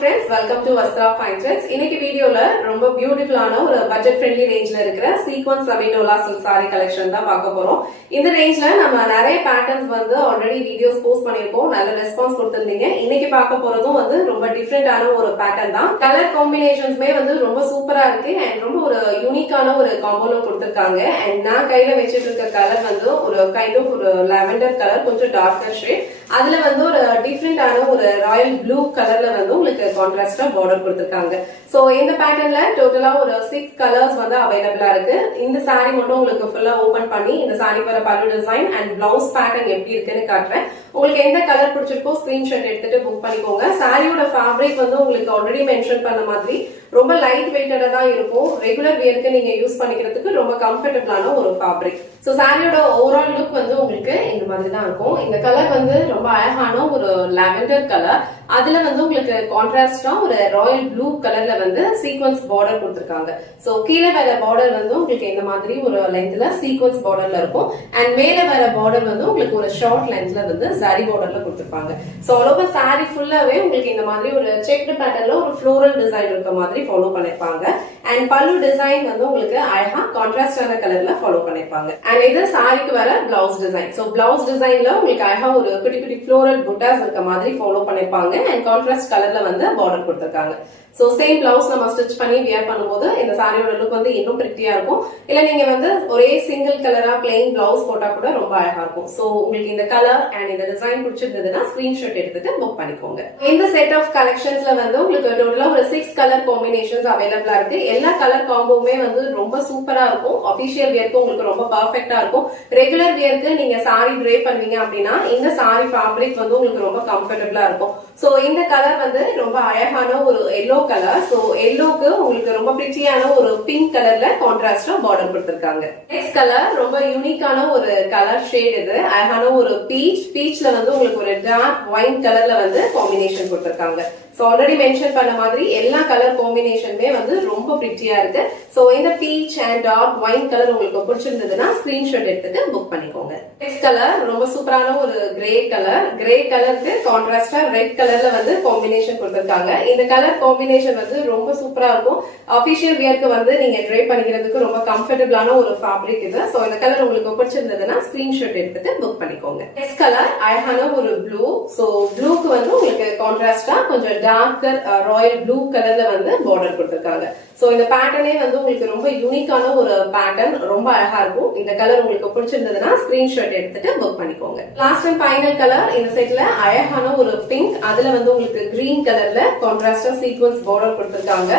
friends, welcome to Vastra Fine Threads. இன்னைக்கு வீடியோல ரொம்ப பியூட்டிஃபுல்லான ஒரு பட்ஜெட் ஃப்ரெண்ட்லி ரேஞ்ச்ல இருக்கிற சீக்வன்ஸ் சமிடோலா சில்க் saree கலெக்ஷன் தான் பார்க்க போறோம். இந்த ரேஞ்ச்ல நம்ம நிறைய பேட்டர்ன்ஸ் வந்து ஆல்ரெடி வீடியோஸ் போஸ்ட் பண்ணிருக்கோம். நல்ல ரெஸ்பான்ஸ் கொடுத்திருந்தீங்க. இன்னைக்கு பார்க்க போறதும் வந்து ரொம்ப டிஃபரெண்டான ஒரு பேட்டர்ன் தான். கலர் காம்பினேஷன்ஸ்மே வந்து ரொம்ப சூப்பரா இருக்கு அண்ட் ரொம்ப ஒரு யூனிக்கான ஒரு காம்போல கொடுத்திருக்காங்க. அண்ட் நான் கையில வச்சிட்டு இருக்க கலர் வந்து ஒரு கைண்ட் ஆஃப் ஒரு லாவெண்டர் கலர், கொஞ்சம் டார்க்கர் ஷேட். அதுல வந்து ஒரு டிஃபரெண்டான ஒரு ராயல் ப்ளூ கலர்ல வந்து உங்களுக்கு கான்ட்ராஸ்டா பார்டர் கொடுத்திருக்காங்க. சோ இந்த பேட்டர்ன்ல டோட்டலா ஒரு 6 கலர்ஸ் வந்து அவைலபிளா இருக்கு. இந்த saree மட்டும் உங்களுக்கு ஃபுல்லா ஓபன் பண்ணி இந்த saree வர பல்லு டிசைன் அண்ட் பிளவுஸ் பேட்டர்ன் எப்படி இருக்குன்னு காட்டுறேன். உங்களுக்கு எந்த கலர் பிடிச்சிருக்கோ ஸ்கிரீன்ஷாட் எடுத்துட்டு புக் பண்ணிக்கோங்க. சாரியோட ஃபேப்ரிக் வந்து உங்களுக்கு ஆல்ரெடி மென்ஷன் பண்ண மாதிரி ரொம்ப லைட் வெயிட்டடா தான் இருக்கும். ரெகுலர் வியருக்கு நீங்க யூஸ் பண்ணிக்கிறதுக்கு ரொம்ப கம்ஃபர்டபிளான ஒரு ஃபேப்ரிக். சோ சாரியோட ஓவரால் லுக் வந்து உங்களுக்கு இந்த மாதிரி தான் இருக்கும். இந்த கலர் வந்து ரொம்ப அழகான ஒரு லாவெண்டர் கலர். அதுல வந்து உங்களுக்கு கான்ட்ராஸ்டா ஒரு ராயல் ப்ளூ கலர்ல வந்து சீக்வன்ஸ் பார்டர் கொடுத்திருக்காங்க. சோ கீழே வர பார்டர் வந்து உங்களுக்கு இந்த மாதிரி ஒரு லென்த்ல சீக்வன்ஸ் பார்டர்ல இருக்கும். அண்ட் மேல வர பார்டர் வந்து உங்களுக்கு ஒரு ஷார்ட் லென்த்ல வந்து சாரி பார்டர்ல கொடுத்திருப்பாங்க. சோ ஆல் ஓவர் சாரி ஃபுல்லாவே உங்களுக்கு இந்த மாதிரி ஒரு செக்டு பேட்டர்ன்ல ஒரு ஃப்ளோரல் டிசைன் இருக்க மாதிரி ஃபாலோ பண்ணிருப்பாங்க. அண்ட் பல்லு டிசைன் வந்து உங்களுக்கு அழகா கான்ட்ராஸ்டான கலர்ல ஃபாலோ பண்ணிருப்பாங்க. அண்ட் இது சாரிக்கு வர பிளவுஸ் டிசைன். சோ பிளவுஸ் டிசைன்ல உங்களுக்கு அழகா ஒரு குட்டி குட்டி ஃப்ளோரல் புட்டாஸ் இருக்க மாதிரி ஃபாலோ பண்ணிருப்பாங்க. அண்ட் கான்ட்ராஸ்ட் கலர்ல வந்து பார்டர் கொடுத்திருக்காங்க. சோ சேம் பிளவுஸ் நம்ம ஸ்டிச் பண்ணி வியர் பண்ணும்போது இந்த சாரியோட லுக் வந்து இன்னும் பிரிட்டியா இருக்கும். இல்ல நீங்க வந்து ஒரே சிங்கிள் கலரா பிளெயின் பிளவுஸ் போட்டா கூட ரொம்ப அழகா இருக்கும். சோ உங்களுக்கு இந்த கலர் அண்ட் இந்த டிசைன் பிடிச்சிருந்ததுன்னா ஸ்கிரீன்ஷாட் எடுத்துட்டு புக் பண்ணிக்கோங்க. இந்த செட் ஆஃப் கலெக்ஷன்ஸ்ல வந்து உங்களுக்கு டோட்டலா ஒரு 6 கலர் காம்பினேஷன்ஸ் அவைலபிளா இருக்கு. எல்லா கலர் காம்போவுமே வந்து ரொம்ப சூப்பரா இருக்கும். அபிஷியல் வியருக்கு உங்களுக்கு ரொம்ப பர்ஃபெக்டா இருக்கும். ரெகுலர் வியருக்கு நீங்க சாரி ட்ரே பண்ணுவீங்க அப்படின்னா இந்த சாரி ஃபேப்ரிக் வந்து உங்களுக்கு ரொம்ப கம்ஃபர்டபிளா இருக்கும். சோ இந்த கலர் வந்து ரொம்ப அழகான ஒரு எல்லோ கலர். சோ எல்லோக்கு உங்களுக்கு ரொம்ப பிரிட்டியான ஒரு பிங்க் கலர்ல கான்ட்ராஸ்டா பார்டர் கொடுத்திருக்காங்க. நெக்ஸ்ட் கலர் ரொம்ப யூனிக்கான ஒரு கலர் ஷேட். இது அழகான ஒரு பீச்ல வந்து உங்களுக்கு ஒரு டார்க் ஒயிட் கலர்ல வந்து காம்பினேஷன் கொடுத்திருக்காங்க. சோ ஆல்ரெடி மென்ஷன் பண்ண மாதிரி எல்லா கலர் காம்பினேஷனுமே வந்து ரொம்ப பிரிட்டியா இருக்கு. சோ இந்த peach and dark white colour உங்களுக்கு பிடிச்சிருந்ததுன்னா ஸ்கிரீன்ஷாட் எடுத்துட்டு புக் பண்ணிக்கோங்க. நெக்ஸ்ட் கலர் ரொம்ப சூப்பரான ஒரு கிரே கலர். கிரே கலருக்கு கான்ட்ராஸ்டா ரெட் கலர்ல வந்து காம்பினேஷன் கொடுத்திருக்காங்க. இந்த கலர் காம்பினேஷன் வந்து ரொம்ப சூப்பரா இருக்கும். அபிஷியல் வியருக்கு வந்து நீங்க ட்ரை பண்ணிக்கிறதுக்கு ரொம்ப கம்ஃபர்டபிளான ஒரு ஃபேப்ரிக் இது. சோ இந்த கலர் உங்களுக்கு பிடிச்சிருந்ததுன்னா ஸ்கிரீன்ஷாட் எடுத்துட்டு புக் பண்ணிக்கோங்க. நெக்ஸ்ட் கலர் அழகான ஒரு ப்ளூ. சோ ப்ளூக்கு வந்து உங்களுக்கு கான்ட்ராஸ்டா கொஞ்சம் டார்க்கர் ராயல் ப்ளூ கலர்ல வந்து பார்டர் கொடுத்திருக்காங்க. சோ இந்த பேட்டர்னே வந்து உங்களுக்கு ரொம்ப யூனிக்கான ஒரு பேட்டர்ன், ரொம்ப அழகா இருக்கும். இந்த கலர் உங்களுக்கு பிடிச்சிருந்ததுன்னா ஸ்கிரீன்ஷாட் எடுத்துட்டு புக் பண்ணிக்கோங்க. லாஸ்ட் அண்ட் ஃபைனல் கலர் இந்த செட்ல அழகான ஒரு பிங்க். அதுல வந்து உங்களுக்கு கிரீன் கலர்ல கான்ட்ராஸ்டா சீக்வன்ஸ் பார்டர் கொடுத்திருக்காங்க.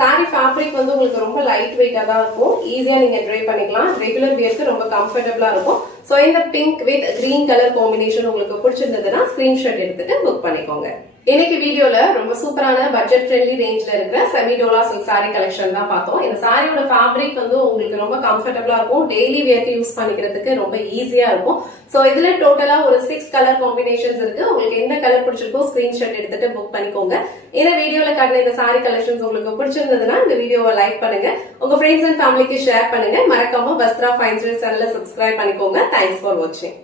சாரி ஃபேப்ரிக் வந்து உங்களுக்கு ரொம்ப லைட் வெயிட்டா தான் இருக்கும். ஈஸியா நீங்க ட்ரை பண்ணிக்கலாம். ரெகுலர் வியருக்கு ரொம்ப கம்ஃபர்டபிளா இருக்கும். சோ இந்த pink with green colour combination உங்களுக்கு பிடிச்சிருந்ததுன்னா ஸ்கிரீன்ஷாட் எடுத்துட்டு புக் பண்ணிக்கோங்க. இன்னைக்கு வீடியோல ரொம்ப சூப்பரான பட்ஜெட் ஃப்ரெண்ட்லி ரேஞ்ச்ல இருக்கிற செமிடோலா சில்க் saree கலெக்ஷன் தான் பார்த்தோம். இந்த சாரியோட ஃபேப்ரிக் வந்து உங்களுக்கு ரொம்ப கம்ஃபர்டபிளா இருக்கும். டெய்லி வியர்க்கு யூஸ் பண்ணிக்கிறதுக்கு ரொம்ப ஈஸியா இருக்கும். சோ இதுல டோட்டலா ஒரு 6 கலர் காம்பினேஷன்ஸ் இருக்கு. உங்களுக்கு எந்த கலர் பிடிச்சிருக்கோ ஸ்கிரீன்ஷாட் எடுத்துட்டு புக் பண்ணிக்கோங்க. இந்த வீடியோல காட்டின இந்த saree கலெக்ஷன்ஸ் உங்களுக்கு பிடிச்சிருந்ததுன்னா இந்த வீடியோவை லைக் பண்ணுங்க. உங்க ஃப்ரெண்ட்ஸ் அண்ட் ஃபேமிலிக்கு ஷேர் பண்ணுங்க. மறக்காம வஸ்த்ரா ஃபைன் த்ரெட்ஸ் சேனலை சப்ஸ்கிரைப் பண்ணிக்கோங்க. தேங்க்ஸ் ஃபார் வாட்சிங்.